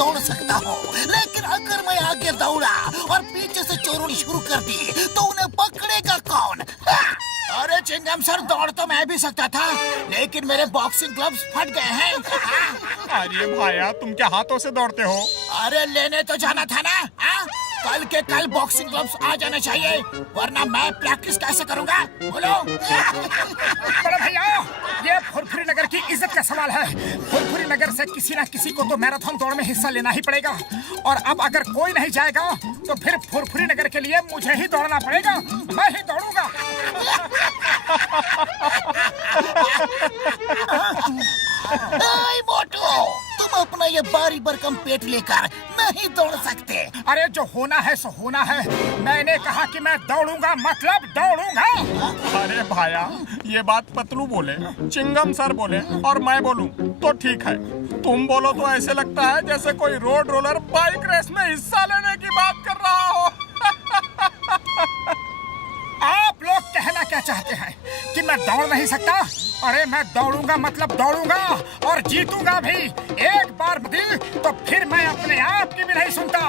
दौड़ सकता हूँ, लेकिन अगर मैं आगे दौड़ा और पीछे से चोरनी शुरू कर दी तो उन्हें पकड़ेगा कौन? अरे चिंगम सर, दौड़ तो मैं भी सकता था, लेकिन मेरे बॉक्सिंग ग्लव्स फट गए हैं। अरे भाया, तुम क्या हाथों से दौड़ते हो? अरे लेने तो जाना था ना। कल के कल बॉक्सिंग ग्लव्स आ जाना चाहिए, वरना मैं प्रैक्टिस कैसे करूंगा? बोलो। बड़े भैया, ये फुरफुरी नगर की इज्जत का सवाल है। फुरफुरी नगर से किसी न किसी को तो मैराथन दौड़ में हिस्सा लेना ही पड़ेगा, और अब अगर कोई नहीं जाएगा तो फिर फुरफुरी नगर के लिए मुझे ही दौड़ना पड़ेगा। मैं ही दौड़ूंगा। मोटू, तुम अपना ये बारी भरकम पेट लेकर नहीं दौड़ सकते। अरे जो होना है सो होना है। मैंने कहा कि मैं दौड़ूंगा, मतलब दौड़ूंगा। अरे भाया, ये बात पतलू बोले, चिंगम सर बोले और मैं बोलूं तो ठीक है। तुम बोलो तो ऐसे लगता है जैसे कोई रोड रोलर बाइक रेस में हिस्सा लेने की बात कर रहा हो। आप लोग कहना क्या चाहते हैं कि मैं दौड़ नहीं सकता? अरे मैं दौड़ूंगा, मतलब दौड़ूंगा और जीतूंगा भी। एक बार दिल तो फिर मैं अपने आप की भी नहीं सुनता।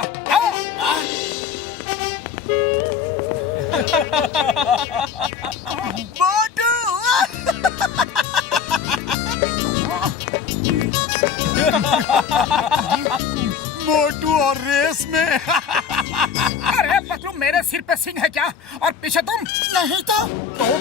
मोटू और रेस में। अरे पतलू, मेरे सिर पे सिंह है क्या और पीछे तुम? नहीं तो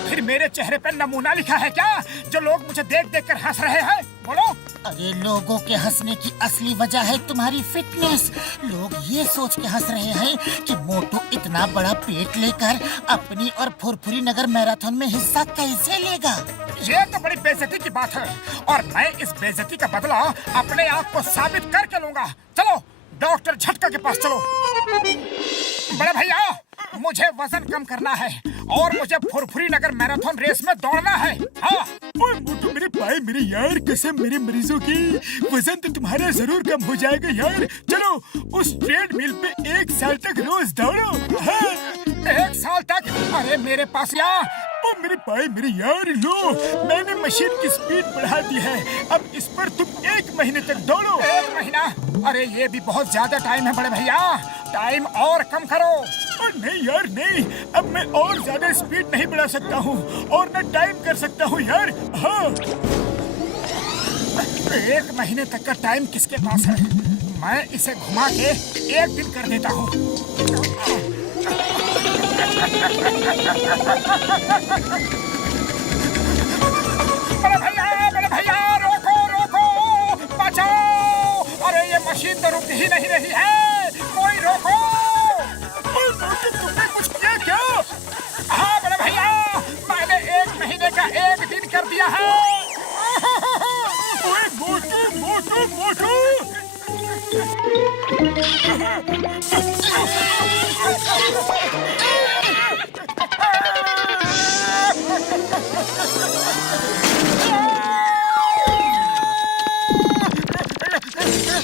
फिर मेरे चेहरे पे नमूना लिखा है क्या, जो लोग मुझे देख देख कर हंस रहे हैं? बोलो। अरे लोगों के हंसने की असली वजह है तुम्हारी फिटनेस। लोग ये सोच के हंस रहे हैं कि मोटू इतना बड़ा पेट लेकर अपनी और फुरफुरी नगर मैराथन में हिस्सा कैसे लेगा। ये तो बड़ी बेइज्जती की बात है, और मैं इस बेइज्जती का बदला अपने आप को साबित करके लूंगा। चलो डॉक्टर झटका के पास चलो। बड़े भैया, मुझे वजन कम करना है और मुझे फुरफुरी नगर मैराथन रेस में दौड़ना है। हाँ। मोटू मेरे भाई, मेरे यार, कसम मेरे मरीजों की, वजन तो तुम्हारा जरूर कम हो जाएगा यार। चलो उस ट्रेडमिल पे 1 साल तक रोज दौड़ो। हाँ। 1 साल तक? अरे मेरे पास ओ मेरे भाई, मेरे यार, लो मैंने मशीन की स्पीड बढ़ा दी है। अब इस पर तुम 1 महीने तक दौड़ो। 1 महीना? अरे ये भी बहुत ज्यादा टाइम है बड़े भैया, टाइम और कम करो। नहीं यार नहीं, अब मैं और ज्यादा स्पीड नहीं बढ़ा सकता हूँ और न टाइम कर सकता हूँ यार। हाँ। 1 महीने तक का टाइम किसके पास है? मैं इसे घुमा के 1 दिन कर देता हूँ। बड़े भैया, रोको रोको, बचाओ। अरे ये मशीन तो रुक ही नहीं रही है, कोई रोको। तुमने कुछ किया क्या? हाँ बड़े भैया, मैंने 1 महीने का 1 दिन कर दिया है। ओए मोटू मोटू मोटू।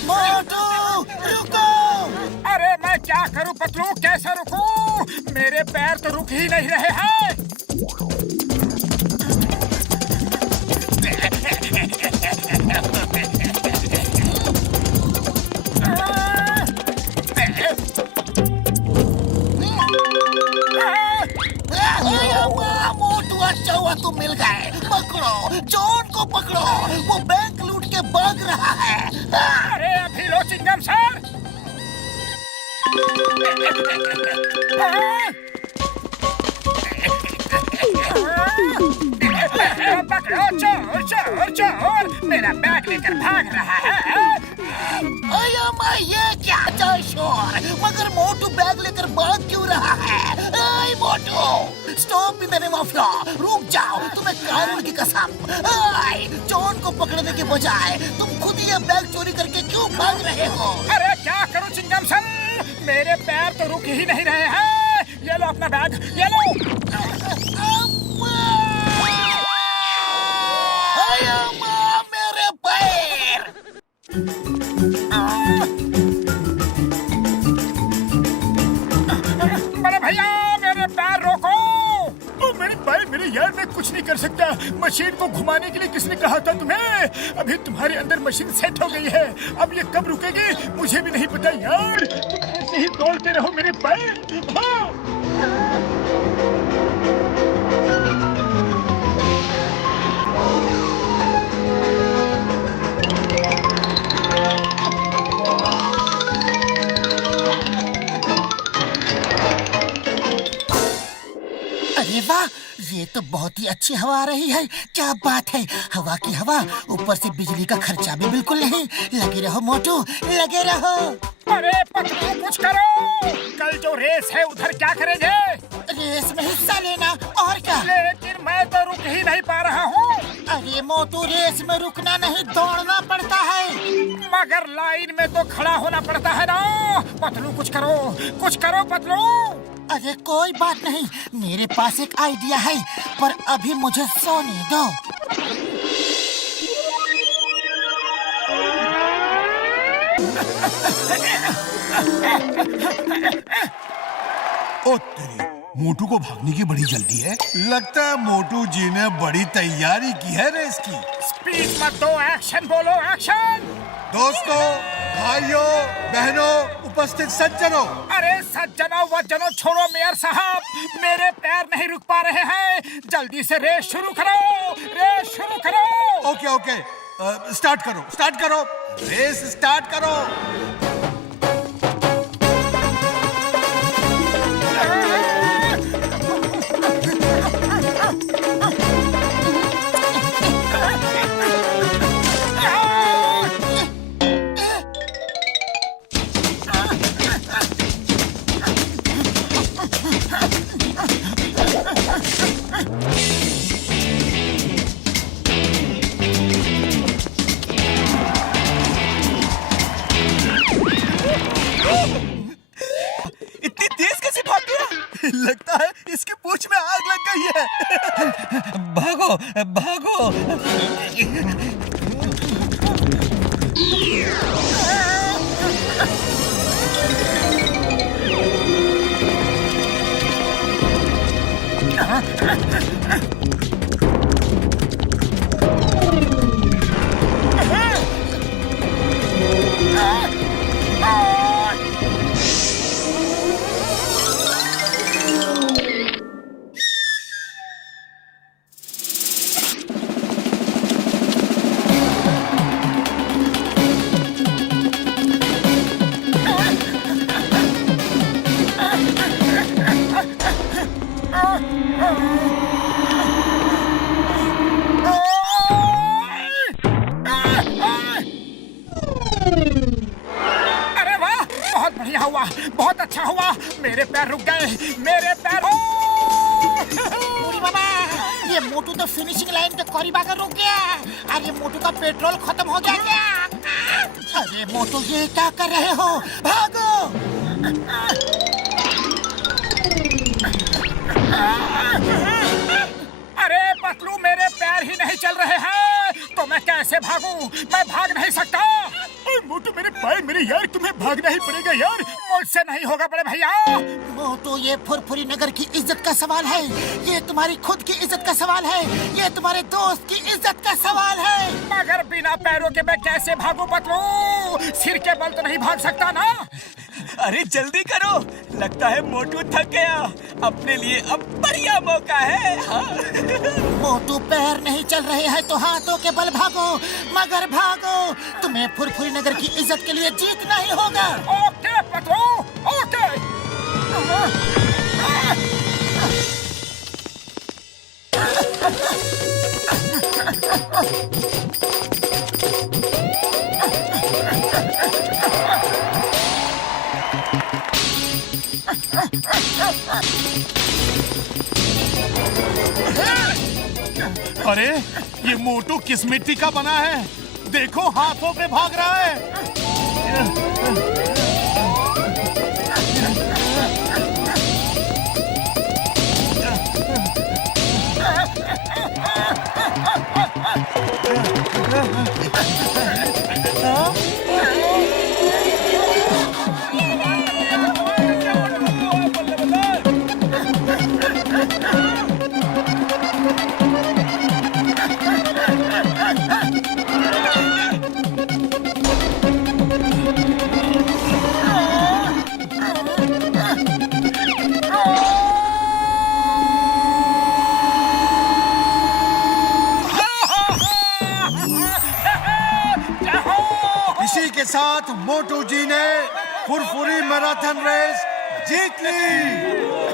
मोटू रुको। अरे मैं क्या करूं पतलू, कैसे रुकूं? मेरे पैर तो रुक ही नहीं रहे हैं। मोटू, अच्छा हुआ तुम मिल गए। पकड़ो, जॉन को पकड़ो, वो बैंक लूट के भाग रहा है। अरे अभी लो चिंगम सर। पकड़ो, चोर चोर चोर, मेरा बैग लेकर भाग रहा है। ये क्या शोर? मगर मोटू बैग लेकर भाग क्यों रहा है? मोटू, stop in the name of law. रुक जाओ, तुम्हें कानून की कसम। जॉन को पकड़ने के बजाय तुम खुद ये बैग चोरी करके क्यों भाग रहे हो? अरे क्या करूं चिंगम सर, मेरे पैर तो रुक ही नहीं रहे हैं। ये लो अपना बैग, ये लो। मेरे पैर। बड़े भैया, मेरे पैर रोको। ओ मेरे भाई, मेरे यार मैं कुछ नहीं कर सकता। मशीन को घुमाने के लिए किसने कहा था तुम्हें? अभी तुम्हारे अंदर मशीन सेट हो गई है, अब ये कब रुकेगी मुझे भी नहीं पता यार। तुम ऐसे ही दौड़ते रहो मेरे पैर। हाँ। अरे वाह, ये तो बहुत ही अच्छी हवा आ रही है। क्या बात है, हवा की हवा, ऊपर से बिजली का खर्चा भी बिल्कुल नहीं। लगे रहो मोटू, लगे रहो। अरे पतलू कुछ करो, कल जो रेस है उधर क्या करेंगे? रेस में हिस्सा लेना और क्या। लेकिन मैं तो रुक ही नहीं पा रहा हूँ। अरे मोटू, रेस में रुकना नहीं, दौड़ना पड़ता है। मगर लाइन में तो खड़ा होना पड़ता है ना। पतलू कुछ करो पतलू। अरे कोई बात नहीं, मेरे पास एक आइडिया है, पर अभी मुझे सोने दो। ओ तेरी, मोटू को भागने की बड़ी जल्दी है। लगता है मोटू जी ने बड़ी तैयारी की है रेस की। स्पीड मत दो, एक्शन बोलो, एक्शन। दोस्तों, भाइयों, बहनों, उपस्थित सज्जनों। अरे सज्जनों वज्जनों छोड़ो मेयर साहब, मेरे पैर नहीं रुक पा रहे हैं। जल्दी से रेस शुरू करो। ओके, स्टार्ट करो, रेस स्टार्ट करो। इतनी तेज कैसे भाग गया? लगता है इसकी पूंछ में आग लग गई है। भागो। अरे वाह, बहुत बढ़िया हुआ, बहुत अच्छा हुआ। मेरे पैर रुक गए, पूरी बाबा, ये मोटू तो फिनिशिंग लाइन पे करीब आकर रुक गया। अरे मोटू का पेट्रोल खत्म हो गया क्या? अरे मोटू, ये क्या कर रहे हो? भागो। अरे पतलू, मेरे पैर ही नहीं चल रहे हैं, तो मैं कैसे भागूं? मैं भाग नहीं सकता। मोटू मेरे पैर मेरे यार, तुम्हें भागना ही पड़ेगा यार। मुझसे नहीं होगा बड़े भैया। मोटू, ये फुरफुरी नगर की इज्जत का सवाल है, ये तुम्हारी खुद की इज्जत का सवाल है, ये तुम्हारे दोस्त की इज्जत का सवाल है। मगर बिना पैरों के मैं कैसे भागूं पतलू? सिर के बल तो नहीं भाग सकता ना। अरे जल्दी करो, लगता है मोटू थक गया। अपने लिए अब बढ़िया मौका है। हाँ। मोटू, पैर नहीं चल रहे हैं तो हाथों के बल भागो, मगर भागो। तुम्हें फुरफुरी नगर की इज्जत के लिए जीतना ही होगा। Okay Patlu, okay. अरे ये मोटू किस मिट्टी का बना है? देखो, हाथों पे भाग रहा है। साथ मोटू जी ने फुरफुरी मैराथन रेस जीत ली।